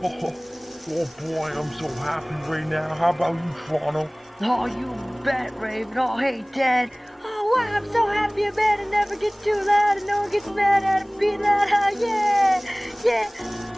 Oh, oh boy, I'm so happy right now. How about you, Toronto? Oh, you bet, Raven. Oh, hey, Dad. Oh, wow, I'm so happy a man and never gets too loud and no one gets mad at him being loud. Oh, yeah, yeah.